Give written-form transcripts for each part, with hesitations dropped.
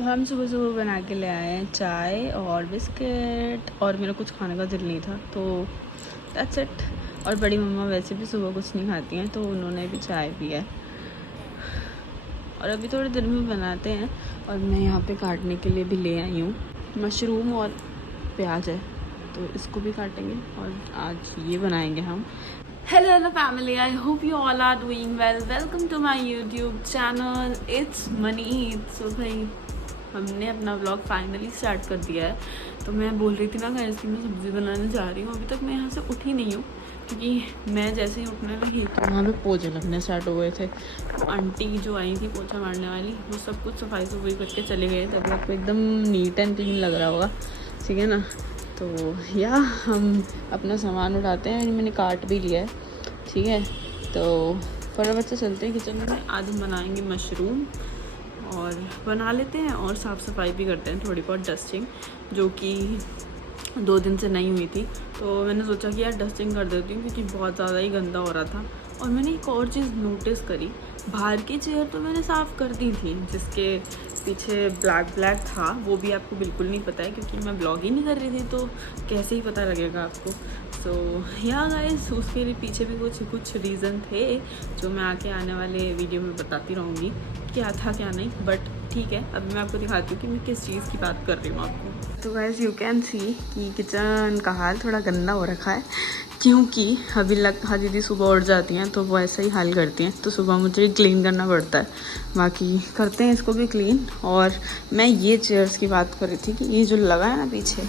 तो हम सुबह सुबह बना के ले आए हैं चाय और बिस्किट, और मेरा कुछ खाने का दिल नहीं था तो दैट्स इट। और बड़ी मम्मा वैसे भी सुबह कुछ नहीं खाती हैं तो उन्होंने भी चाय पिया है। और अभी थोड़ी देर में बनाते हैं। और मैं यहाँ पे काटने के लिए भी ले आई हूँ मशरूम और प्याज है, तो इसको भी काटेंगे और आज ये बनाएंगे हम। Hello family, I hope you all are doing well. Welcome to my YouTube channel, it's Maneet. So भाई हमने अपना व्लॉग फाइनली स्टार्ट कर दिया है। तो मैं बोल रही थी ना गाइस कि मैं सब्ज़ी बनाने जा रही हूँ। अभी तक मैं यहाँ से उठी नहीं हूँ क्योंकि मैं जैसे ही उठने लगी तो वहाँ पे पोछे लगने स्टार्ट हो गए थे। तो आंटी जो आई थी पोछा मारने वाली, वो सब कुछ सफाई करके चले गए। तब आपको एकदम नीट एंड क्लीन लग रहा होगा, ठीक है ना। तो या हम अपना सामान उठाते हैं। मैंने काट भी लिया है, ठीक है। तो फटाफट से चलते हैं किचन में। आज हम बनाएंगे मशरूम और बना लेते हैं और साफ़ सफाई भी करते हैं, थोड़ी बहुत डस्टिंग जो कि 2 दिन से नहीं हुई थी। तो मैंने सोचा कि यार डस्टिंग कर देती हूँ क्योंकि बहुत ज़्यादा ही गंदा हो रहा था। और मैंने एक और चीज़ नोटिस करी, बाहर की चेयर तो मैंने साफ़ कर दी थी, जिसके पीछे ब्लैक था वो भी आपको बिल्कुल नहीं पता है क्योंकि मैं ब्लॉग ही नहीं कर रही थी, तो कैसे ही पता लगेगा आपको। सो या गाइस, उसके लिए पीछे भी कुछ रीज़न थे जो मैं आने वाले वीडियो में बताती रहूँगी क्या था क्या नहीं। बट ठीक है, अभी मैं आपको दिखाती हूँ कि मैं किस चीज़ की बात कर रही हूँ आपको। तो गाइस यू कैन सी कि किचन का हाल थोड़ा गंदा हो रखा है क्योंकि अभी दीदी सुबह उठ जाती हैं तो वो ऐसा ही हाल करती हैं। तो सुबह मुझे क्लीन करना पड़ता है, बाकी करते हैं इसको भी क्लीन। और मैं ये चेयर्स की बात कर रही थी कि ये जो लगा है ना पीछे,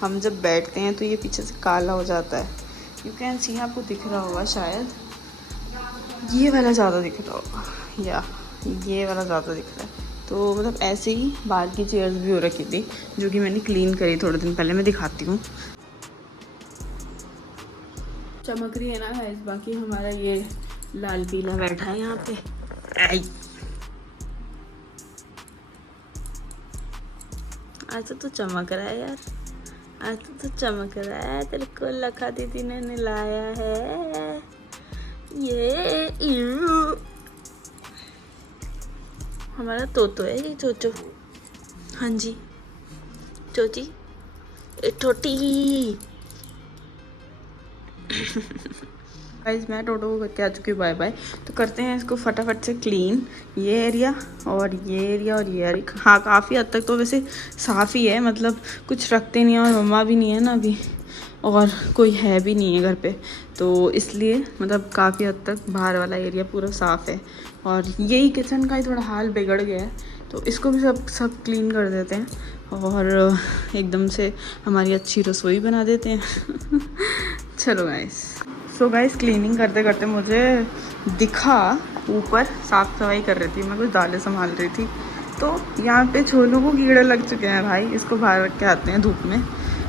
हम जब बैठते हैं तो ये पीछे से काला हो जाता है। यू कैन सी, आपको दिख रहा होगा शायद, ये वाला ज़्यादा दिख रहा होगा या ये वाला ज़्यादा दिख रहा है। तो मतलब ऐसे ही बाहर की चेयर्स भी हो रखी थी जो कि मैंने क्लीन करी थोड़े दिन पहले। मैं दिखाती हूँ, चमक रही है ना गाइस। बाकी हमारा ये लाल पीला बैठा है यहाँ पे। आज तो चमक रहा है यार, आज तो चमक रहा है। तेरे को लखा दीदी ने नहलाया है। ये हमारा तोतो है, ये चोचो। हाँ जी चोची, टोटी। गाइस मैं टोटो को करके आ चुकी हूँ बाय बाय। तो करते हैं इसको फटाफट से क्लीन, ये एरिया और ये एरिया और ये एरिया। हाँ काफ़ी हद तक तो वैसे साफ़ ही है, मतलब कुछ रखते नहीं है और मम्मा भी नहीं है ना अभी, और कोई है भी नहीं है घर पे, तो इसलिए मतलब काफ़ी हद तक बाहर वाला एरिया पूरा साफ़ है। और यही किचन का ही थोड़ा हाल बिगड़ गया है, तो इसको भी सब क्लीन कर देते हैं और एकदम से हमारी अच्छी रसोई बना देते हैं। चलो गाइस। सो गाइस क्लीनिंग करते करते मुझे दिखा ऊपर साफ़ सफाई कर रही थी, मैं कुछ दालें संभाल रही थी, तो यहाँ पे छोलों को कीड़े लग चुके हैं भाई। इसको बाहर रख के आते हैं धूप में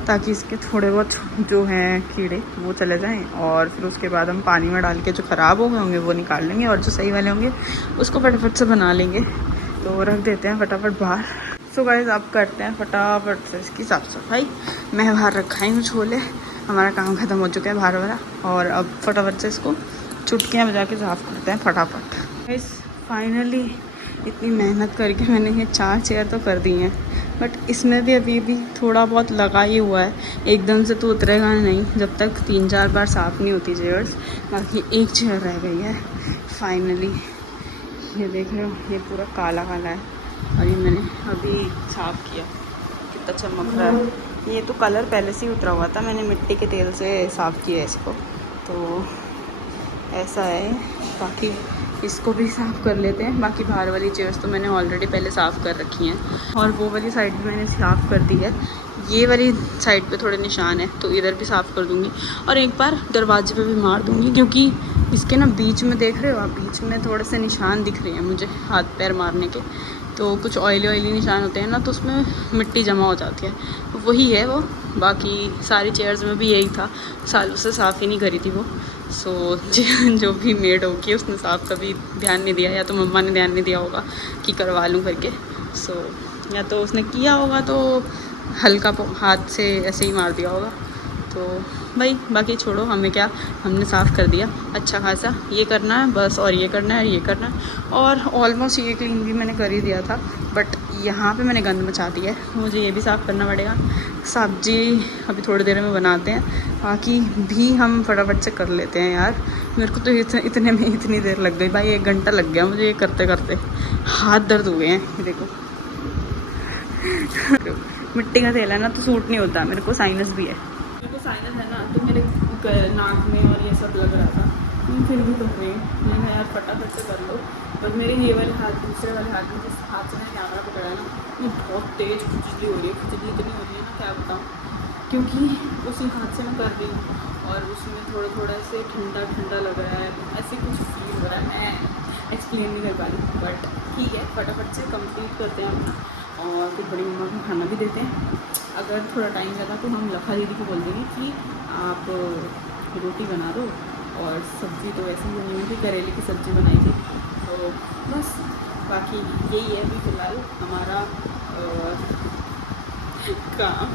ताकि इसके थोड़े बहुत जो हैं कीड़े वो चले जाएं। और फिर उसके बाद हम पानी में डाल के जो ख़राब हो गए होंगे वो निकाल लेंगे और जो सही वाले होंगे उसको फटाफट से बना लेंगे। तो रख देते हैं फटाफट बाहर। सो गाइस आप करते हैं फटाफट से इसकी साफ़ सफाई। मैं बाहर रखा ही हूँ छोले, हमारा काम ख़त्म हो चुका है बाहर वाला, और अब फटाफट से इसको चुटकियाँ बजा के साफ़ करते हैं फटाफट। गाइस फाइनली इतनी मेहनत करके मैंने ये 4 चेयर तो कर दी हैं, बट इसमें भी अभी भी थोड़ा बहुत लगा ही हुआ है। एकदम से तो उतरेगा नहीं जब तक 3-4 बार साफ़ नहीं होती चेयर्स। बाकी एक चेयर रह गई है फाइनली, ये देख रहे हो, ये पूरा काला काला है और ये मैंने अभी साफ़ किया, कितना चमक रहा है। ये तो कलर पहले से ही उतरा हुआ था, मैंने मिट्टी के तेल से साफ़ किया है इसको, तो ऐसा है। बाकी इसको भी साफ़ कर लेते हैं। बाकी बाहर वाली चेयर्स तो मैंने ऑलरेडी पहले साफ़ कर रखी हैं और वो वाली साइड भी मैंने साफ़ कर दी है। ये वाली साइड पे थोड़े निशान है तो इधर भी साफ़ कर दूँगी और एक बार दरवाजे पे भी मार दूँगी क्योंकि इसके ना बीच में देख रहे हो आप, बीच में थोड़े से निशान दिख रहे हैं मुझे हाथ पैर मारने के। तो कुछ ऑयली निशान होते हैं ना, तो उसमें मिट्टी जमा हो जाती है, वही है वो। बाकी सारी चेयर्स में भी यही था, सालों से साफ़ ही नहीं करी थी वो। सो जो भी मेड होगी उसने साफ़ कभी ध्यान नहीं दिया, या तो मम्मा ने ध्यान नहीं दिया होगा कि करवा लूँ करके। सो या तो उसने किया होगा तो हल्का हाथ से ऐसे ही मार दिया होगा। तो भाई बाकी छोड़ो, हमें क्या, हमने साफ़ कर दिया अच्छा खासा। ये करना है बस, और ये करना है, ये करना है, और ऑलमोस्ट ये क्लीन भी मैंने कर ही दिया था। बट यहाँ पे मैंने गंद मचा दी है, मुझे ये भी साफ़ करना पड़ेगा। सब्जी अभी थोड़ी देर में बनाते हैं, बाकी भी हम फटाफट से कर लेते हैं यार। मेरे को तो इतने में इतनी देर लग गई भाई, 1 घंटा लग गया मुझे ये करते करते। हाथ दर्द हो गए हैं, ये देखो। मिट्टी का तेल है ना तो सूट नहीं होता, मेरे को साइनस भी है। मेरे को साइनस है ना, तो मेरे नाक में और ये सब लग रहा था, फिर भी दुख गई। मैंने यार फटाफट से कर लो। बस मेरे ये वाले हाथ, दूसरे वाले हाथ में जिस हाथ से मैंने कैमरा पकड़ा है ना, वो बहुत तेज़ खुजली हो रही है। खुजली इतनी हो रही है ना, क्या बताऊँ, क्योंकि उसी हाथ से मैं कर रही हूँ और उसमें थोड़ा थोड़ा से ठंडा ठंडा लग रहा है, ऐसे कुछ फील हो रहा है। मैं एक्सप्लेन नहीं कर पा रही, बट ठीक है, फटाफट से कंप्लीट करते हैं अपना और फिर बड़ी मम्मा को खाना भी देते हैं। अगर थोड़ा टाइम लगा तो हम लखा दीदी को बोल देंगे कि आप रोटी बना दो, और सब्ज़ी तो ऐसे ही बनी हुई थी, करेले की सब्ज़ी बनाई थी। तो बस बाकी यही है अभी फ़िलहाल हमारा काम।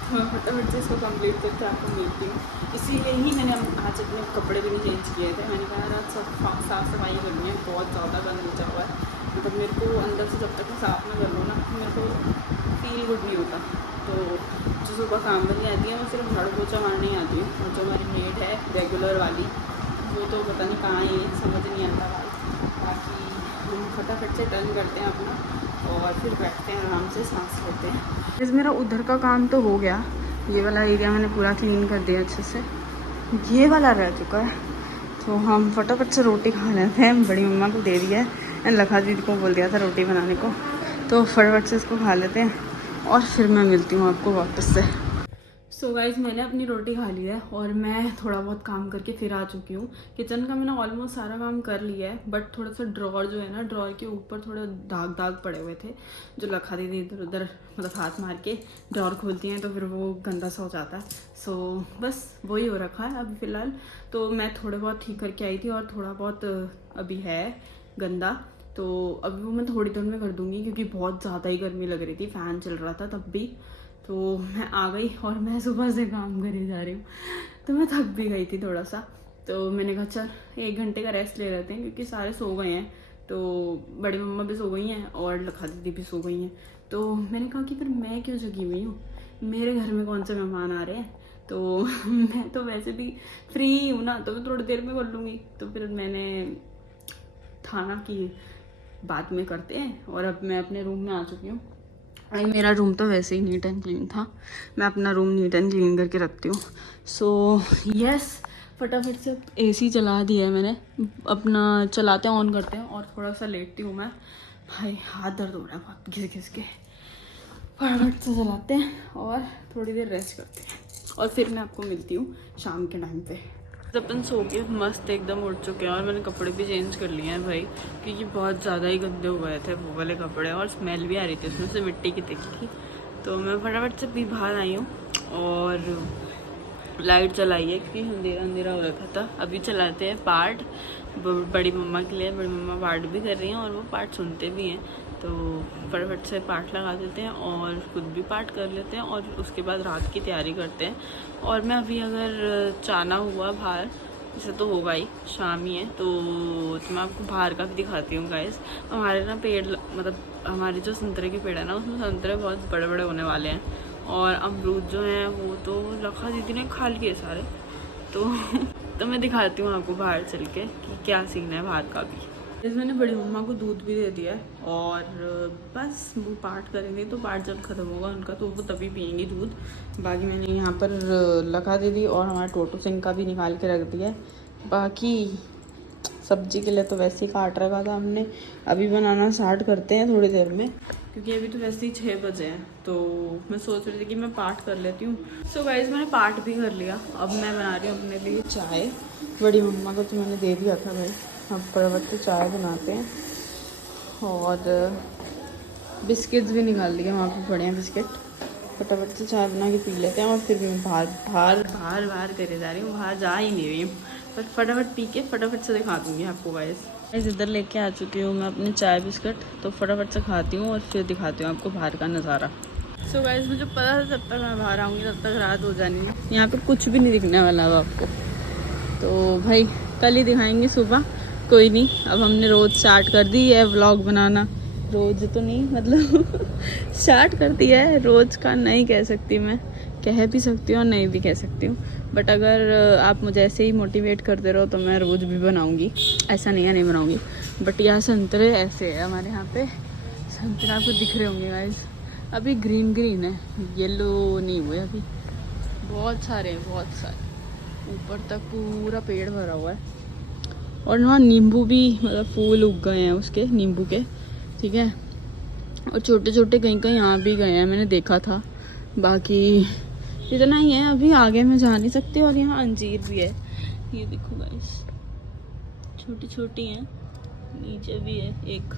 तो मैं फटाफट से इसको कंप्लीट करके आपको मिलती हूँ। इसीलिए ही मैंने आज अपने कपड़े भी नहीं चेंज किए थे। मैंने कहा आज सब साफ़ सफाई करनी है, बहुत ज़्यादा गंद मचा हुआ है। मतलब मेरे को अंदर से जब तक मैं साफ़ ना कर लूँ ना, तो मेरे को फील गुड नहीं होता। तो जो सुबह काम वाली आती है वो सिर्फ झाड़ू पोछा मारने ही आती है, और जो हमारी मेड है रेगुलर वाली, वो तो पता नहीं कहाँ है, समझ नहीं आता बात। बाकी हम फटाफट से टर्न करते हैं अपना और फिर बैठते हैं आराम से, सांस लेते हैं। जैसे मेरा उधर का काम तो हो गया, ये वाला एरिया मैंने पूरा क्लीन कर दिया अच्छे से, ये वाला रह चुका है। तो हम फटाफट से रोटी खा लेते हैं। बड़ी मम्मा को दे दिया है, लखा दीदी को बोल दिया था रोटी बनाने को, तो फटाफट से इसको खा लेते हैं और फिर मैं मिलती हूँ आपको वापस से। सो गाइज मैंने अपनी रोटी खा ली है और मैं थोड़ा बहुत काम करके फिर आ चुकी हूँ। किचन का मैंने ऑलमोस्ट सारा काम कर लिया है, बट थोड़ा सा ड्रॉर जो है ना, ड्रॉर के ऊपर थोड़ा दाग दाग पड़े हुए थे, जो लखा दीदी इधर उधर मतलब हाथ मार के ड्रॉर खोलती हैं तो फिर वो गंदा सा हो जाता है। सो बस वही हो रखा है अभी फ़िलहाल। तो मैं थोड़े बहुत ठीक करके आई थी और थोड़ा बहुत अभी है गंदा, तो अभी वो मैं थोड़ी देर में कर दूँगी, क्योंकि बहुत ज़्यादा ही गर्मी लग रही थी, फ़ैन चल रहा था तब भी। तो मैं आ गई और मैं सुबह से काम करे जा रही हूँ, तो मैं थक भी गई थी थोड़ा सा। तो मैंने कहा चल 1 घंटे का रेस्ट ले लेते हैं, क्योंकि सारे सो गए हैं। तो बड़ी मम्मा भी सो गई हैं और लखा दीदी भी सो गई हैं। तो मैंने कहा कि फिर मैं क्यों जगी हुई हूँ, मेरे घर में कौन से मेहमान आ रहे हैं, तो मैं तो वैसे भी फ्री हूँ ना, तो मैं थोड़ी देर में कर लूँगी। तो फिर मैंने थाना की बाद में करते हैं, और अब मैं अपने रूम में आ चुकी हूँ। भाई मेरा रूम तो वैसे ही नीट एंड क्लीन था, मैं अपना रूम नीट एंड क्लीन करके रखती हूँ। सो यस, फटाफट से एसी चला दिया है मैंने, अपना चलाते हैं, ऑन करते हैं, और थोड़ा सा लेटती हूँ मैं। भाई हाथ दर्द हो रहा है बहुत घिस घिस के। फटाफट से चलाते हैं और थोड़ी देर रेस्ट करते हैं, और फिर मैं आपको मिलती हूँ शाम के टाइम पे। अपन सो के मस्त एकदम उठ चुके हैं, और मैंने कपड़े भी चेंज कर लिए हैं भाई, क्योंकि बहुत ज़्यादा ही गंदे हुए थे वो वाले कपड़े, और स्मेल भी आ रही थी उसमें से, मिट्टी की तिक्की। तो मैं फटाफट से भी बाहर आई हूँ और लाइट चलाई है, क्योंकि अंधेरा अंधेरा हो रखा था। अभी चलाते हैं पाठ बड़ी मम्मा के लिए। बड़ी मम्मा पाठ भी कर रही हैं और वो पाठ सुनते भी हैं, तो फटाफट से पाठ लगा देते हैं और खुद भी पाठ कर लेते हैं, और उसके बाद रात की तैयारी करते हैं। और मैं अभी अगर जाना हुआ बाहर, जैसे तो होगा ही, शाम ही है, तो मैं आपको बाहर का भी दिखाती हूँ गाइस। हमारे ना पेड़, मतलब हमारे जो संतरे के पेड़ है ना, उसमें संतरे बहुत बड़े बड़े होने वाले हैं, और अमरूद जो हैं वो तो लखा दीदी ने खा लिए सारे। तो मैं दिखाती हूँ आपको बाहर चल के कि क्या सीन है बाहर का भी। जैसे मैंने बड़ी मम्मा को दूध भी दे दिया है, और बस वो पाठ करेंगे, तो पाठ जब ख़त्म होगा उनका तो वो तभी पियेंगे दूध। बाकी मैंने यहाँ पर लखा दीदी और हमारे टोटो सिंह का भी निकाल के रख दिया है। बाकी सब्जी के लिए तो वैसे ही काट रखा था हमने, अभी बनाना स्टार्ट करते हैं थोड़ी देर में, क्योंकि अभी तो वैसे ही 6 बजे हैं। तो मैं सोच रही थी कि मैं पाठ कर लेती हूँ। सो गाइस मैंने पाठ भी कर लिया, अब मैं बना रही हूँ अपने लिए चाय। बड़ी मम्मा को तो मैंने दे दिया था भाई, अब फटाफट से चाय बनाते हैं, और बिस्किट्स भी निकाल लिए वहाँ पे पड़े हैं बिस्किट, फटाफट से चाय बना के पी लेते हैं। और फिर मैं बाहर करे जा रही हूँ, बाहर जा ही नहीं रही हूँ, पर फटाफट पी के फटाफट से दिखा दूँगी आपको गाइस। इधर लेके आ चुकी हूँ मैं अपने चाय बिस्किट, तो फटाफट से खाती हूँ और फिर दिखाती हूँ आपको बाहर का नज़ारा। सो गाइस मुझे पता था जब तक मैं बाहर आऊँगी तब तक रात हो जानी है, यहाँ पे कुछ भी नहीं दिखने वाला है आपको, तो भाई कल ही दिखाएंगे सुबह। कोई नहीं, अब हमने रोज़ स्टार्ट कर दी है व्लॉग बनाना, रोज़ तो नहीं, मतलब स्टार्ट कर दिया है। रोज़ का नहीं कह सकती मैं, कह भी सकती हूँ और नहीं भी कह सकती हूँ। बट अगर आप मुझे ऐसे ही मोटिवेट करते रहो तो मैं रोज़ भी बनाऊँगी, ऐसा नहीं है नहीं बनाऊँगी। बट यहाँ संतरे ऐसे है हमारे यहाँ पे, संतरे आपको दिख रहे होंगे गाइस, अभी ग्रीन ग्रीन है, येलो नहीं हुए अभी। बहुत सारे हैं, बहुत सारे, ऊपर तक पूरा पेड़ भरा हुआ है। और वहाँ नींबू भी, मतलब फूल उग गए हैं उसके नींबू के, ठीक है। और छोटे छोटे कहीं कहीं यहाँ भी गए हैं, मैंने देखा था। बाकी इतना ही है, अभी आगे मैं जा नहीं सकती। और यहाँ अंजीर भी है, ये देखो गाइस, छोटी छोटी हैं, नीचे भी है एक।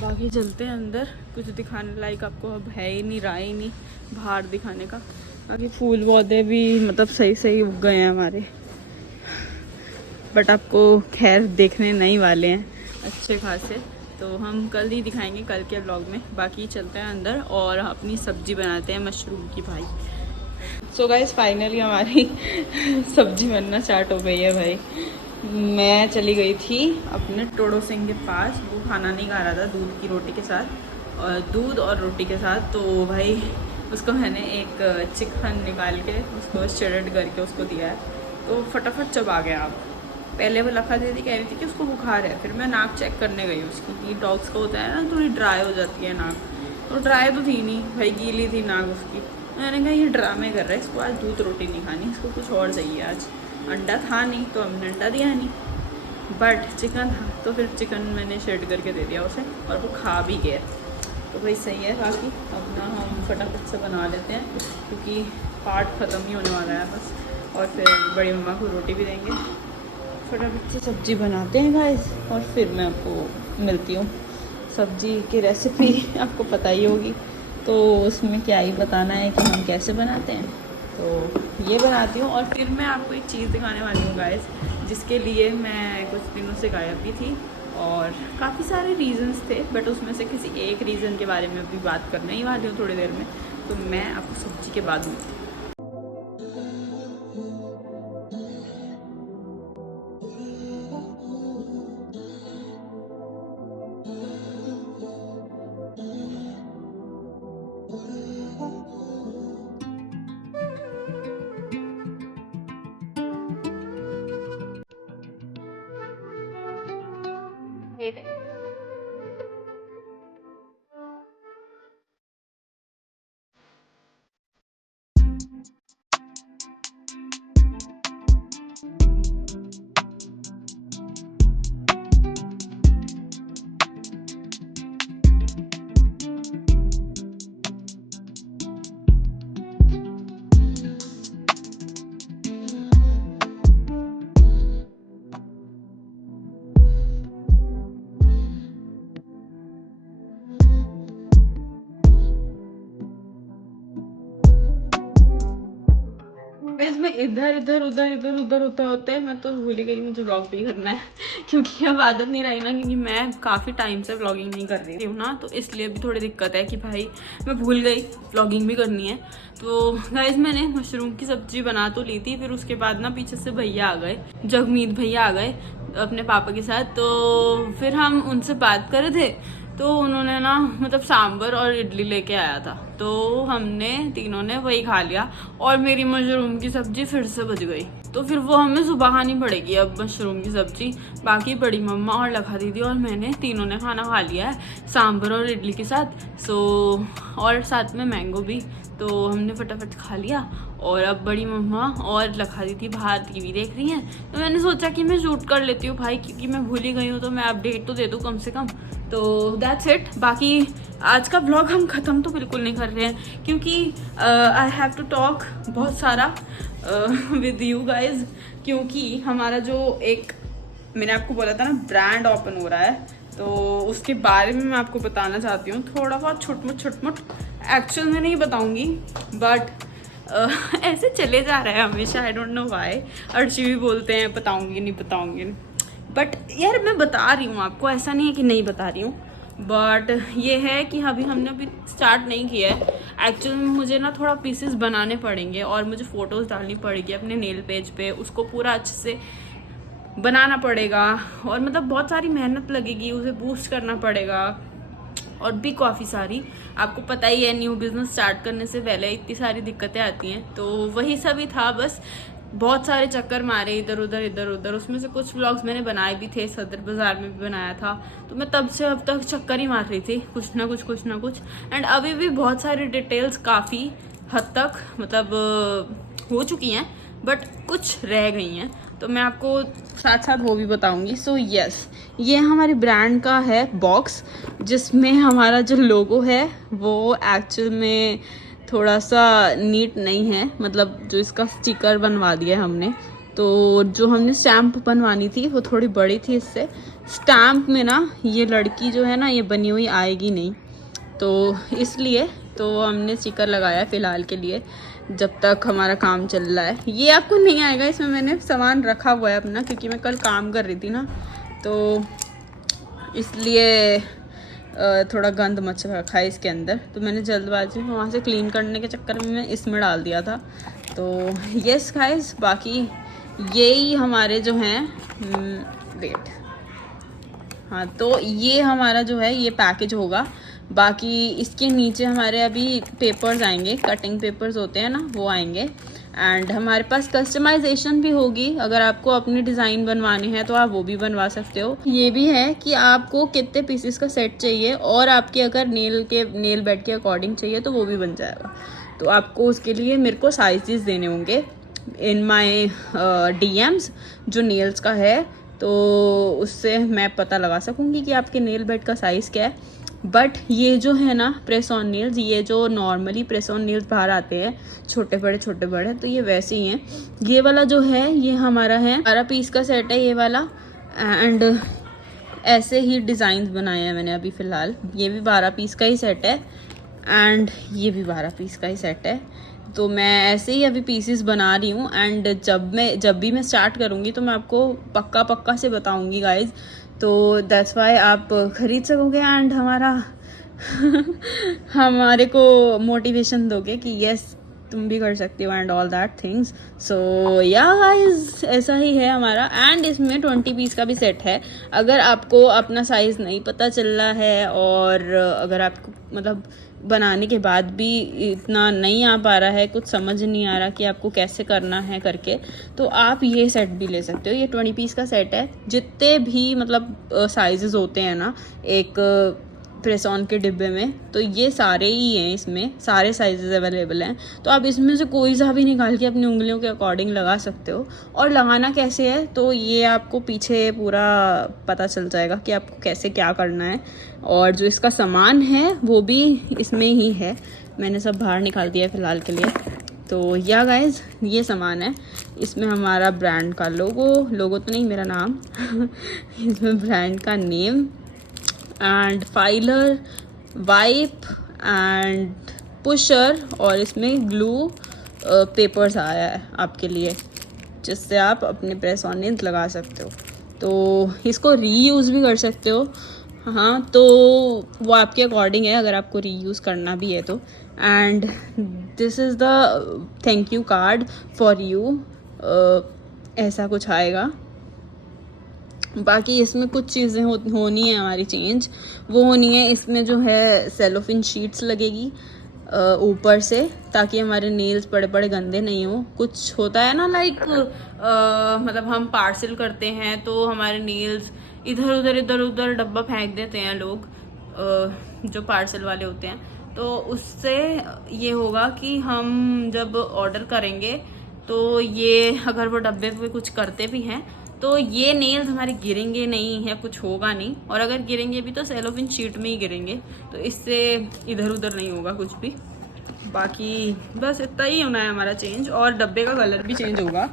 बाकी चलते हैं अंदर, कुछ दिखाने लायक आपको अब है ही नहीं, रहा ही नहीं बाहर दिखाने का। बाकी फूल पौधे भी मतलब सही सही उग गए हैं हमारे, बट आपको खैर देखने नहीं वाले हैं अच्छे खासे, तो हम कल ही दिखाएंगे कल के व्लॉग में। बाकी चलते हैं अंदर और अपनी सब्जी बनाते हैं मशरूम की भाई। सो गाइस फाइनली हमारी सब्जी बनना स्टार्ट हो गई है भाई। मैं चली गई थी अपने टोडो सिंह के पास, वो खाना नहीं खा रहा था दूध की रोटी के साथ, और दूध और रोटी के साथ। तो भाई उसको मैंने एक चिकन निकाल के उसको स्टर्ड करके उसको दिया है, तो फटाफट चबा गया। आप पहले वो लखा दीदी कह रही थी कि उसको बुखार है, फिर मैं नाक चेक करने गई उसकी, कि डॉग्स का होता है ना थोड़ी ड्राई हो जाती है नाक, तो ड्राई तो थी नहीं भाई, गीली थी नाक उसकी। मैंने कहा ये ड्रामे कर रहा है, इसको आज दूध रोटी नहीं खानी, इसको कुछ और चाहिए आज। अंडा था नहीं तो हमने अंडा दिया नहीं, बट चिकन था तो फिर चिकन मैंने शेड करके दे दिया उसे, और वो खा भी गया। तो भाई सही है। बाकी अपना हम फटाफट से बना लेते हैं, क्योंकि पार्ट ख़त्म ही होने वाला है बस, और फिर बड़ी मम्मा को रोटी भी देंगे। फटाफट से सब्ज़ी बनाते हैं गाइस, और फिर मैं आपको मिलती हूँ। सब्ज़ी की रेसिपी आपको पता ही होगी, तो उसमें क्या ही बताना है कि हम कैसे बनाते हैं। तो ये बनाती हूँ, और फिर मैं आपको एक चीज़ दिखाने वाली हूँ गाइस, जिसके लिए मैं कुछ दिनों से गायब भी थी, और काफ़ी सारे रीज़न्स थे, बट उसमें से किसी एक रीज़न के बारे में अभी बात करने ही वाली हूँ थोड़ी देर में। तो मैं आपको सब्ज़ी के बाद मिलती हूँ। इसमें इधर इधर उधर इधर उधर होता होता है, मैं तो भूल ही गई मुझे व्लॉग भी करना है। क्योंकि अब आदत नहीं रही ना, क्योंकि मैं काफ़ी टाइम से व्लॉगिंग नहीं कर रही हूँ ना, तो इसलिए भी थोड़ी दिक्कत है कि भाई मैं भूल गई व्लॉगिंग भी करनी है। तो गाइस मैंने मशरूम की सब्जी बना तो ली थी, फिर उसके बाद ना पीछे से भैया आ गए, जगमीत भैया आ गए अपने पापा के साथ। तो फिर हम उनसे बात कर रहे थे, तो उन्होंने ना मतलब सांभर और इडली लेके आया था, तो हमने तीनों ने वही खा लिया, और मेरी मशरूम की सब्जी फिर से बच गई। तो फिर वो हमें सुबह खानी पड़ेगी अब मशरूम की सब्जी। बाकी बड़ी मम्मा और लखा दीदी और मैंने तीनों ने खाना खा लिया है सांभर और इडली के साथ। सो और साथ में मैंगो भी, तो हमने फटाफट खा लिया। और अब बड़ी मम्मा और लखा दीदी बाहर टीवी देख रही हैं, तो मैंने सोचा कि मैं शूट कर लेती हूँ भाई, क्योंकि मैं भूल ही गई हूँ, तो मैं अपडेट तो दे दूँ कम से कम। तो दैट्स इट। बाकी आज का व्लॉग हम ख़त्म तो बिल्कुल नहीं कर रहे हैं, क्योंकि आई हैव टू टॉक बहुत सारा विद यू गाइज, क्योंकि हमारा जो एक मैंने आपको बोला था ना ब्रांड ओपन हो रहा है, तो उसके बारे में मैं आपको बताना चाहती हूँ थोड़ा बहुत छुटमुट। एक्चुअल में नहीं बताऊँगी, बट ऐसे चले जा रहा है हमेशा, I don't know why. Arshi भी बोलते हैं बताऊँगी, बट यार मैं बता रही हूँ आपको, ऐसा नहीं है कि नहीं बता रही हूँ। बट ये है कि हमने अभी स्टार्ट नहीं किया है। एक्चुअली में मुझे ना थोड़ा पीसेस बनाने पड़ेंगे, और मुझे फ़ोटोज़ डालनी पड़ेगी अपने नेल पेज पे, उसको पूरा अच्छे से बनाना पड़ेगा, और मतलब बहुत सारी मेहनत लगेगी, उसे बूस्ट करना पड़ेगा। और भी काफ़ी सारी। आपको पता ही है न्यू बिज़नेस स्टार्ट करने से पहले इतनी सारी दिक्कतें आती हैं, तो वही सभी था बस। बहुत सारे चक्कर मारे इधर उधर। उसमें से कुछ व्लॉग्स मैंने बनाए भी थे, सदर बाज़ार में भी बनाया था। तो मैं तब से अब तक चक्कर ही मार रही थी, कुछ ना कुछ। एंड अभी भी बहुत सारी डिटेल्स काफ़ी हद तक मतलब हो चुकी हैं, बट कुछ रह गई हैं, तो मैं आपको साथ साथ वो भी बताऊंगी। सो यस, ये हमारी ब्रांड का है बॉक्स, जिसमें हमारा जो लोगो है वो एक्चुअल में थोड़ा सा नीट नहीं है, मतलब जो इसका स्टिकर बनवा दिया है हमने, तो जो हमने स्टैम्प बनवानी थी वो थोड़ी बड़ी थी इससे। स्टैम्प में ना ये लड़की जो है ना ये बनी हुई आएगी नहीं, तो इसलिए तो हमने स्टिकर लगाया फ़िलहाल के लिए, जब तक हमारा काम चल रहा है। ये आपको नहीं आएगा, इसमें मैंने सामान रखा हुआ है अपना, क्योंकि मैं कल काम कर रही थी ना, तो इसलिए थोड़ा गंद मच रखा है इसके अंदर, तो मैंने जल्दबाजी में वहाँ से क्लीन करने के चक्कर में मैं इसमें डाल दिया था। तो यस गाइस, बाकी यही हमारे जो हैं वेट, हाँ, तो ये हमारा जो है ये पैकेज होगा। बाकी इसके नीचे हमारे अभी पेपर्स आएंगे, कटिंग पेपर्स होते हैं ना, वो आएंगे। एंड हमारे पास कस्टमाइजेशन भी होगी, अगर आपको अपनी डिज़ाइन बनवानी है तो आप वो भी बनवा सकते हो। ये भी है कि आपको कितने पीसेस का सेट चाहिए, और आपके अगर नेल बेड के अकॉर्डिंग चाहिए तो वो भी बन जाएगा। तो आपको उसके लिए मेरे को साइजेस देने होंगे इन माई DMs जो नेल्स का है, तो उससे मैं पता लगा सकूँगी कि आपके नेल बेड का साइज़ क्या है। बट ये जो है ना प्रेस ऑन नेल्स, ये जो नॉर्मली प्रेस ऑन नेल्स बाहर आते हैं छोटे बड़े, तो ये वैसे ही हैं। ये वाला जो है ये हमारा है 12 पीस का सेट है ये वाला, एंड ऐसे ही डिज़ाइंस बनाए हैं मैंने अभी फ़िलहाल। ये भी 12 पीस का ही सेट है, एंड ये भी 12 पीस का ही सेट है। तो मैं ऐसे ही अभी पीसेस बना रही हूँ, एंड जब भी मैं स्टार्ट करूँगी तो मैं आपको पक्का से बताऊँगी गाइज, तो दैट्स वाई आप ख़रीद सकोगे एंड हमारे को मोटिवेशन दोगे कि यस तुम भी कर सकते हो and all that things. So yeah guys, ऐसा ही है हमारा। एंड इसमें 20 पीस का भी सेट है। अगर आपको अपना साइज़ नहीं पता चल रहा है, और अगर आपको मतलब बनाने के बाद भी इतना नहीं आ पा रहा है, कुछ समझ नहीं आ रहा कि आपको कैसे करना है करके, तो आप ये सेट भी ले सकते हो। ये 20 पीस का सेट है। जितने भी मतलब साइजेस होते हैं ना एक प्रेस ऑन के डिब्बे में, तो ये सारे ही हैं, इसमें सारे साइजेस अवेलेबल हैं। तो आप इसमें से कोई सा भी निकाल के अपनी उंगलियों के अकॉर्डिंग लगा सकते हो। और लगाना कैसे है तो ये आपको पीछे पूरा पता चल जाएगा कि आपको कैसे क्या करना है। और जो इसका सामान है वो भी इसमें ही है, मैंने सब बाहर निकाल दिया है फ़िलहाल के लिए। तो या गाइज, ये सामान है। इसमें हमारा ब्रांड का लोगो तो नहीं, मेरा नाम इसमें ब्रांड का name and filer, wipe and pusher, और इसमें ग्लू पेपर्स आया है आपके लिए, जिससे आप अपने प्रेस ऑन नेल्स लगा सकते हो। तो इसको रीयूज़ भी कर सकते हो, हाँ, तो वो आपके अकॉर्डिंग है अगर आपको रीयूज़ करना भी है तो। And this is the thank you card for you, ऐसा कुछ आएगा। बाकी इसमें कुछ चीज़ें होनी है हमारी चेंज, वो होनी है इसमें जो है सेलोफिन शीट्स लगेगी ऊपर से, ताकि हमारे नेल्स बड़े गंदे नहीं हो। कुछ होता है ना लाइक मतलब हम पार्सल करते हैं तो हमारे नेल्स इधर उधर डब्बा फेंक देते हैं लोग, जो पार्सल वाले होते हैं। तो उससे ये होगा कि हम जब ऑर्डर करेंगे तो ये अगर वो डब्बे पे कुछ करते भी हैं तो ये नेल्स हमारे गिरेंगे नहीं, या कुछ होगा नहीं, और अगर गिरेंगे भी तो सेलोफिन शीट में ही गिरेंगे, तो इससे इधर उधर नहीं होगा कुछ भी। बाकी बस इतना ही होना है हमारा चेंज। और डब्बे का कलर भी चेंज होगा,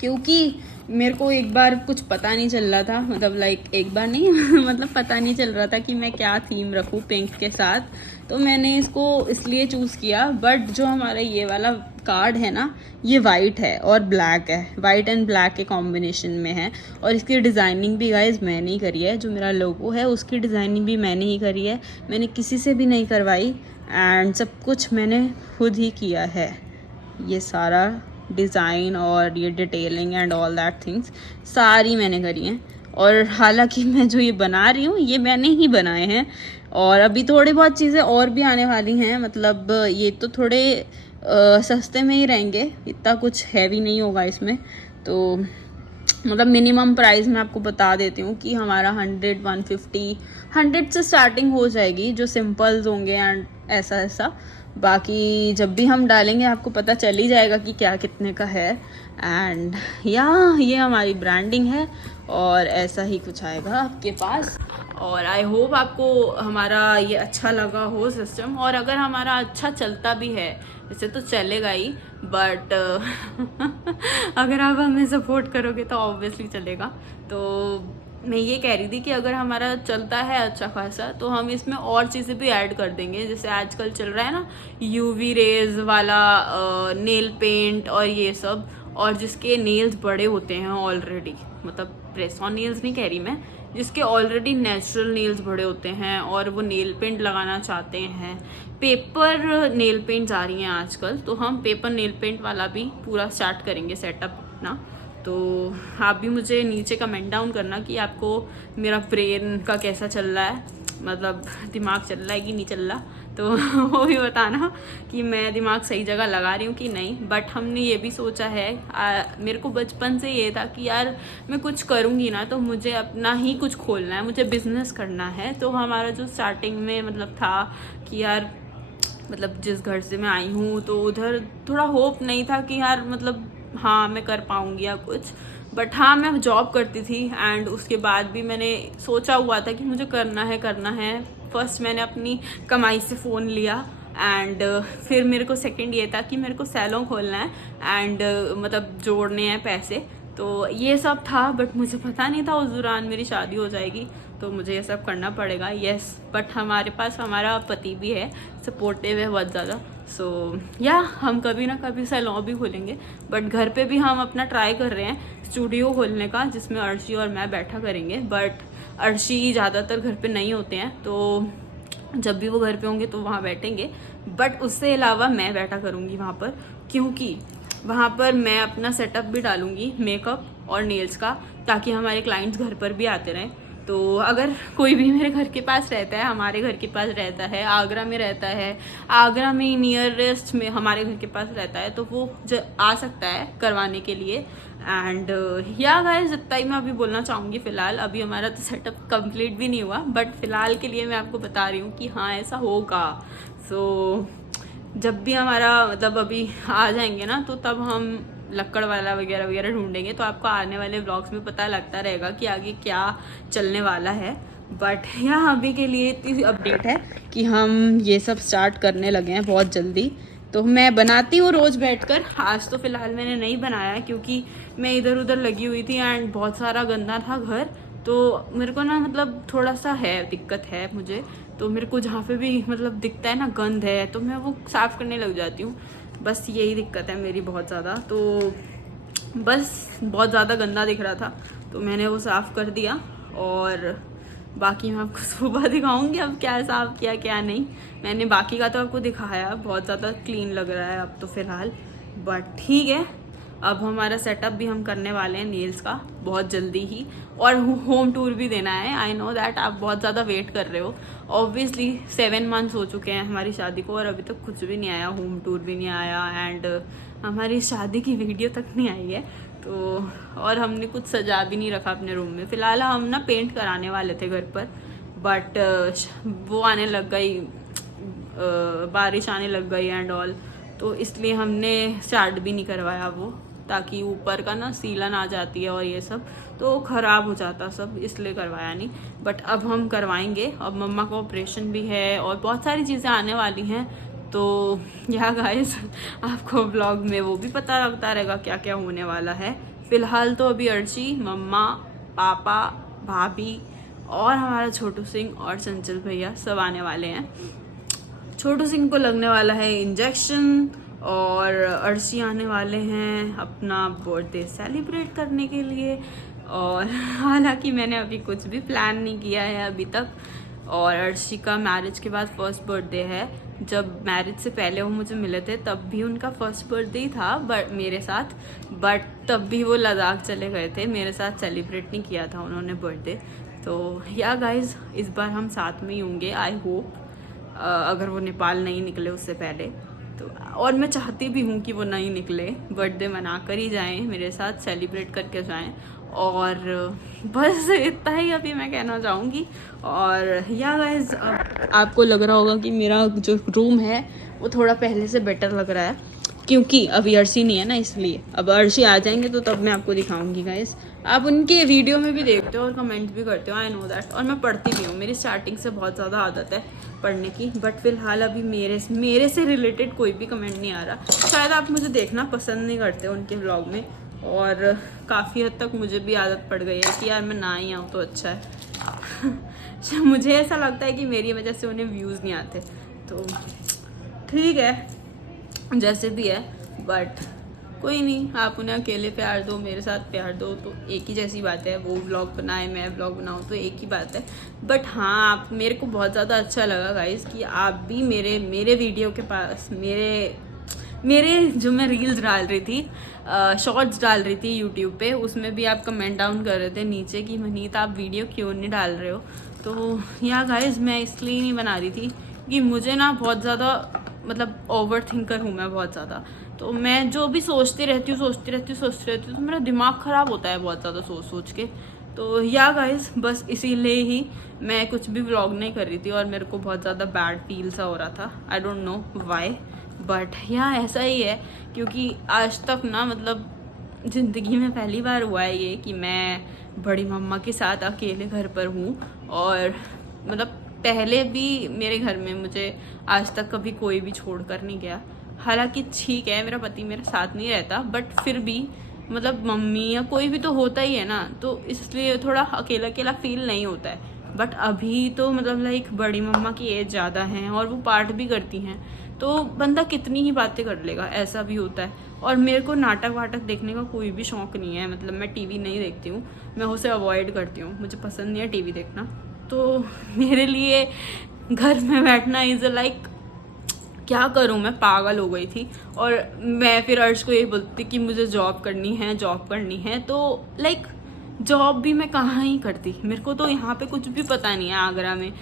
क्योंकि मेरे को एक बार कुछ पता नहीं चल रहा था, मतलब लाइक एक बार नहीं मतलब पता नहीं चल रहा था कि मैं क्या थीम रखूँ पिंक के साथ, तो मैंने इसको इसलिए चूज़ किया। बट जो हमारा ये वाला कार्ड है ना, ये वाइट है और ब्लैक है, वाइट एंड ब्लैक के कॉम्बिनेशन में है। और इसकी डिज़ाइनिंग भी गाइज मैंने ही करी है, जो मेरा लोगो है उसकी डिज़ाइनिंग भी मैंने ही करी है, मैंने किसी से भी नहीं करवाई, एंड सब कुछ मैंने खुद ही किया है। ये सारा डिज़ाइन और ये detailing and all that things सारी मैंने करी हैं। और हालांकि मैं जो ये बना रही हूँ ये मैंने ही बनाए हैं, और अभी थोड़ी बहुत चीज़ें और भी आने वाली हैं, मतलब ये तो थोड़े सस्ते में ही रहेंगे, इतना कुछ हैवी नहीं होगा इसमें। तो मतलब मिनिमम प्राइस मैं आपको बता देती हूँ कि हमारा 100, 150, 100 से स्टार्टिंग हो जाएगी जो सिंपल्स होंगे एंड ऐसा ऐसा। बाकी जब भी हम डालेंगे आपको पता चल ही जाएगा कि क्या कितने का है। एंड ये हमारी ब्रांडिंग है और ऐसा ही कुछ आएगा आपके पास। और आई होप आपको हमारा ये अच्छा लगा हो सिस्टम, और अगर हमारा अच्छा चलता भी है, वैसे तो चलेगा ही, बट अगर आप हमें सपोर्ट करोगे तो ऑब्वियसली चलेगा। तो मैं ये कह रही थी कि अगर हमारा चलता है अच्छा खासा तो हम इसमें और चीज़ें भी ऐड कर देंगे, जैसे आजकल चल रहा है ना यूवी रेज वाला नेल पेंट और ये सब, और जिसके नेल्स बड़े होते हैं ऑलरेडी, मतलब प्रेस ऑन नेल्स नहीं कह रही मैं, जिसके ऑलरेडी नेचुरल नेल्स बड़े होते हैं और वो नेल पेंट लगाना चाहते हैं। पेपर नेल पेंट्स आ रही हैं आजकल, तो हम पेपर नेल पेंट वाला भी पूरा स्टार्ट करेंगे सेटअप अपना। तो आप भी मुझे नीचे कमेंट डाउन करना कि आपको मेरा ब्रेन का कैसा चल रहा है, मतलब दिमाग चल रहा है कि नहीं चल रहा, तो वो भी बताना कि मैं दिमाग सही जगह लगा रही हूँ कि नहीं। बट हमने ये भी सोचा है, मेरे को बचपन से ये था कि यार मैं कुछ करूँगी ना तो मुझे अपना ही कुछ खोलना है, मुझे बिजनेस करना है। तो हमारा जो स्टार्टिंग में मतलब था कि यार मतलब जिस घर से मैं आई हूँ तो उधर थोड़ा होप नहीं था कि यार मतलब हाँ मैं कर पाऊँगी या कुछ, बट हाँ मैं जॉब करती थी एंड उसके बाद भी मैंने सोचा हुआ था कि मुझे करना है। फर्स्ट मैंने अपनी कमाई से फ़ोन लिया एंड फिर मेरे को सेकंड ये था कि मेरे को सैलून खोलना है एंड मतलब जोड़ने हैं पैसे, तो ये सब था। बट मुझे पता नहीं था उस दौरान मेरी शादी हो जाएगी, तो मुझे ये सब करना पड़ेगा। यस, बट हमारे पास हमारा पति भी है, सपोर्टिव है बहुत ज़्यादा। सो हम कभी ना कभी सैलून भी खोलेंगे, बट घर पे भी हम अपना ट्राई कर रहे हैं स्टूडियो खोलने का, जिसमें अर्शी और मैं बैठा करेंगे। बट अर्शी ज़्यादातर घर पे नहीं होते हैं, तो जब भी वो घर पे होंगे तो वहाँ बैठेंगे, बट उससे अलावा मैं बैठा करूँगी वहाँ पर, क्योंकि वहाँ पर मैं अपना सेटअप भी डालूँगी मेकअप और नेल्स का, ताकि हमारे क्लाइंट्स घर पर भी आते रहें। तो अगर कोई भी मेरे घर के पास रहता है, हमारे घर के पास रहता है, आगरा में रहता है, आगरा में नियरेस्ट में हमारे घर के पास रहता है, तो वो आ सकता है करवाने के लिए। एंड गाइस, इतना ही मैं अभी बोलना चाहूँगी फ़िलहाल। अभी हमारा तो सेटअप कंप्लीट भी नहीं हुआ, बट फ़िलहाल के लिए मैं आपको बता रही हूँ कि हाँ ऐसा होगा। सो जब भी हमारा मतलब अभी आ जाएंगे ना, तो तब हम लक्कड़ वाला वगैरह वगैरह ढूंढेंगे, तो आपको आने वाले व्लॉग्स में पता लगता रहेगा कि आगे क्या चलने वाला है। बट अभी के लिए इतनी अपडेट है कि हम ये सब स्टार्ट करने लगे हैं बहुत जल्दी। तो मैं बनाती हूँ रोज़ बैठकर, आज तो फ़िलहाल मैंने नहीं बनाया क्योंकि मैं इधर उधर लगी हुई थी एंड बहुत सारा गंदा था घर, तो मेरे को ना मतलब थोड़ा सा दिक्कत है मुझे, तो मेरे को जहाँ पे भी मतलब दिखता है ना गंद है तो मैं वो साफ़ करने लग जाती हूँ। बस यही दिक्कत है मेरी बहुत ज़्यादा, तो बस बहुत ज़्यादा गंदा दिख रहा था तो मैंने वो साफ़ कर दिया। और बाकी मैं आपको सुबह दिखाऊंगी अब क्या साफ़ किया क्या नहीं। मैंने बाकी का तो आपको दिखाया, बहुत ज़्यादा क्लीन लग रहा है अब तो फ़िलहाल। बट ठीक है, अब हमारा सेटअप भी हम करने वाले हैं नेल्स का बहुत जल्दी ही, और होम टूर भी देना है। आई नो दैट आप बहुत ज़्यादा वेट कर रहे हो। ऑब्वियसली 7 मंथ्स हो चुके हैं हमारी शादी को और अभी तक कुछ भी नहीं आया, होम टूर भी नहीं आया एंड हमारी शादी की वीडियो तक नहीं आई है। तो और हमने कुछ सजा भी नहीं रखा अपने रूम में। फ़िलहाल हम ना पेंट कराने वाले थे घर पर, बट वो आने लग गई, बारिश आने लग गई एंड ऑल, तो इसलिए हमने स्टार्ट भी नहीं करवाया वो, ताकि ऊपर का ना सीलन आ जाती है और ये सब तो ख़राब हो जाता सब, इसलिए करवाया नहीं। बट अब हम करवाएंगे। अब मम्मा का ऑपरेशन भी है और बहुत सारी चीज़ें आने वाली हैं, तो गाइस आपको ब्लॉग में वो भी पता लगता रहेगा क्या क्या होने वाला है। फ़िलहाल तो अभी अर्शी, मम्मा, पापा, भाभी और हमारा छोटू सिंह और चंचल भैया सब आने वाले हैं। छोटू सिंह को लगने वाला है इंजेक्शन और अर्शी आने वाले हैं अपना बर्थडे सेलिब्रेट करने के लिए। और हालांकि मैंने अभी कुछ भी प्लान नहीं किया है अभी तक। और अर्शी का मैरिज के बाद फर्स्ट बर्थडे है। जब मैरिज से पहले वो मुझे मिले थे तब भी उनका फर्स्ट बर्थडे ही था बट मेरे साथ, बट तब भी वो लद्दाख चले गए थे, मेरे साथ सेलिब्रेट नहीं किया था उन्होंने बर्थडे। तो या गाइज इस बार हम साथ में ही होंगे, आई होप, अगर वो नेपाल नहीं निकले उससे पहले तो। और मैं चाहती भी हूँ कि वो नहीं निकले, बर्थडे मना कर ही जाएँ मेरे साथ, सेलिब्रेट करके जाएँ। और बस इतना ही अभी मैं कहना चाहूँगी। और या गाइज आपको लग रहा होगा कि मेरा जो रूम है वो थोड़ा पहले से बेटर लग रहा है, क्योंकि अभी अर्शी नहीं है ना, इसलिए। अब अर्शी आ जाएंगे तो तब मैं आपको दिखाऊंगी गाइस। आप उनके वीडियो में भी देखते हो और कमेंट भी करते हो, आई नो दैट। और मैं पढ़ती भी हूँ, मेरी स्टार्टिंग से बहुत ज़्यादा आदत है पढ़ने की, बट फिलहाल अभी मेरे से रिलेटेड कोई भी कमेंट नहीं आ रहा। शायद आप मुझे देखना पसंद नहीं करते उनके व्लॉग में, और काफ़ी हद तक मुझे भी आदत पड़ गई है कि यार मैं ना ही आऊँ तो अच्छा है। मुझे ऐसा लगता है कि मेरी वजह से उन्हें व्यूज़ नहीं आते, तो ठीक है जैसे भी है, बट कोई नहीं। आप उन्हें अकेले प्यार दो, मेरे साथ प्यार दो, तो एक ही जैसी बात है। वो व्लॉग बनाए, मैं व्लॉग बनाऊँ, तो एक ही बात है। बट हाँ, आप मेरे को बहुत ज़्यादा अच्छा लगा गाइस कि आप भी मेरे वीडियो के पास, मेरे जो मैं रील्स डाल रही थी, शॉर्ट्स डाल रही थी यूट्यूब पे, उसमें भी आप कमेंट डाउन कर रहे थे नीचे कि मनीत आप वीडियो क्यों नहीं डाल रहे हो। तो या गाइस मैं इसलिए नहीं बना रही थी कि मुझे ना बहुत ज़्यादा, मतलब ओवर थिंकर हूँ मैं बहुत ज़्यादा। तो मैं जो भी सोचती रहती हूँ तो मेरा दिमाग ख़राब होता है बहुत ज़्यादा सोच के। तो या गाइस बस इसीलिए ही मैं कुछ भी व्लॉग नहीं कर रही थी, और मेरे को बहुत ज़्यादा बैड फील सा हो रहा था, I don't know why, but या ऐसा ही है। क्योंकि आज तक ना, मतलब ज़िंदगी में पहली बार हुआ है ये कि मैं बड़ी मम्मा के साथ अकेले घर पर हूँ। और मतलब पहले भी मेरे घर में मुझे आज तक कभी कोई भी छोड़ कर नहीं गया। हालांकि ठीक है मेरा पति मेरे साथ नहीं रहता, बट फिर भी मतलब मम्मी या कोई भी तो होता ही है ना, तो इसलिए थोड़ा अकेला अकेला फील नहीं होता है। बट अभी तो मतलब लाइक बड़ी मम्मा की एज ज़्यादा है और वो पाठ भी करती हैं, तो बंदा कितनी ही बातें कर लेगा, ऐसा भी होता है। और मेरे को नाटक वाटक देखने का कोई भी शौक़ नहीं है, मतलब मैं टीवी नहीं देखती हूँ, मैं उसे अवॉइड करती हूँ, मुझे पसंद नहीं है टीवी देखना। तो मेरे लिए घर में बैठना इज़ लाइक, क्या करूँ, मैं पागल हो गई थी। और मैं फिर अर्श को ये बोलती कि मुझे जॉब करनी है, तो लाइक जॉब भी मैं कहाँ ही करती, मेरे को तो यहाँ पे कुछ भी पता नहीं है आगरा में,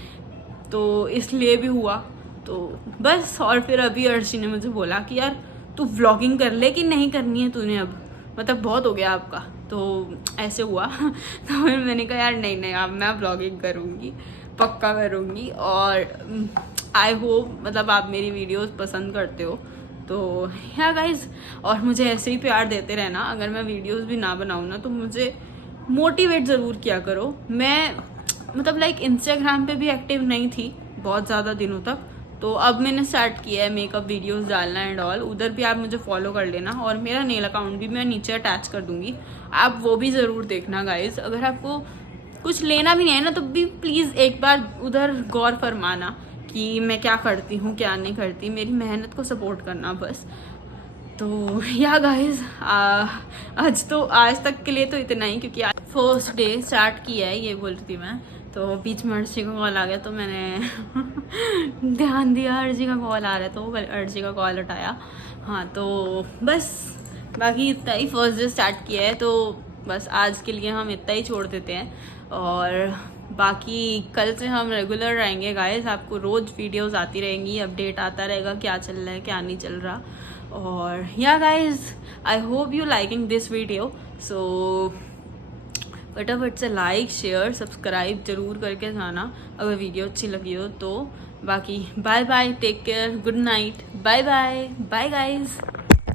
तो इसलिए भी हुआ। तो बस, और फिर अभी अर्शी ने मुझे बोला कि यार तू व्लॉगिंग कर ले कि नहीं करनी है तूने, अब मतलब बहुत हो गया आपका, तो ऐसे हुआ। तो फिर मैंने कहा यार नहीं अब मैं व्लॉगिंग करूँगी, पक्का करूँगी। और आई होप मतलब आप मेरी वीडियोस पसंद करते हो, तो या गाइज, और मुझे ऐसे ही प्यार देते रहना। अगर मैं वीडियोस भी ना बनाऊँ ना, तो मुझे मोटिवेट ज़रूर किया करो। मैं मतलब लाइक इंस्टाग्राम पे भी एक्टिव नहीं थी बहुत ज़्यादा दिनों तक, तो अब मैंने स्टार्ट किया है मेकअप वीडियोस डालना एंड ऑल। उधर भी आप मुझे फॉलो कर लेना, और मेरा नेल अकाउंट भी मैं नीचे अटैच कर दूँगी, आप वो भी ज़रूर देखना गाइज। अगर आपको कुछ लेना भी नहीं है ना, तो भी प्लीज़ एक बार उधर गौर फरमाना कि मैं क्या करती हूँ क्या नहीं करती, मेरी मेहनत को सपोर्ट करना बस। तो या गाइज आज तक के लिए तो इतना ही, क्योंकि आज फर्स्ट डे स्टार्ट किया है, ये बोल रही थी मैं। तो बीच में अर्शी का कॉल आ गया, तो मैंने ध्यान दिया अर्शी का कॉल आ रहा है, तो अर्शी का कॉल उठाया। हाँ तो बस, बाकी इतना ही, फर्स्ट डे स्टार्ट किया है, तो बस आज के लिए हम इतना ही छोड़ देते हैं। और बाकी कल से हम रेगुलर रहेंगे गाइस, आपको रोज़ वीडियोस आती रहेंगी, अपडेट आता रहेगा क्या चल रहा है क्या नहीं चल रहा। और या guys, I hope you liking this video, so फटाफट से लाइक शेयर सब्सक्राइब जरूर करके जाना अगर वीडियो अच्छी लगी हो तो। बाकी bye bye, take care, good night, bye bye, bye guys.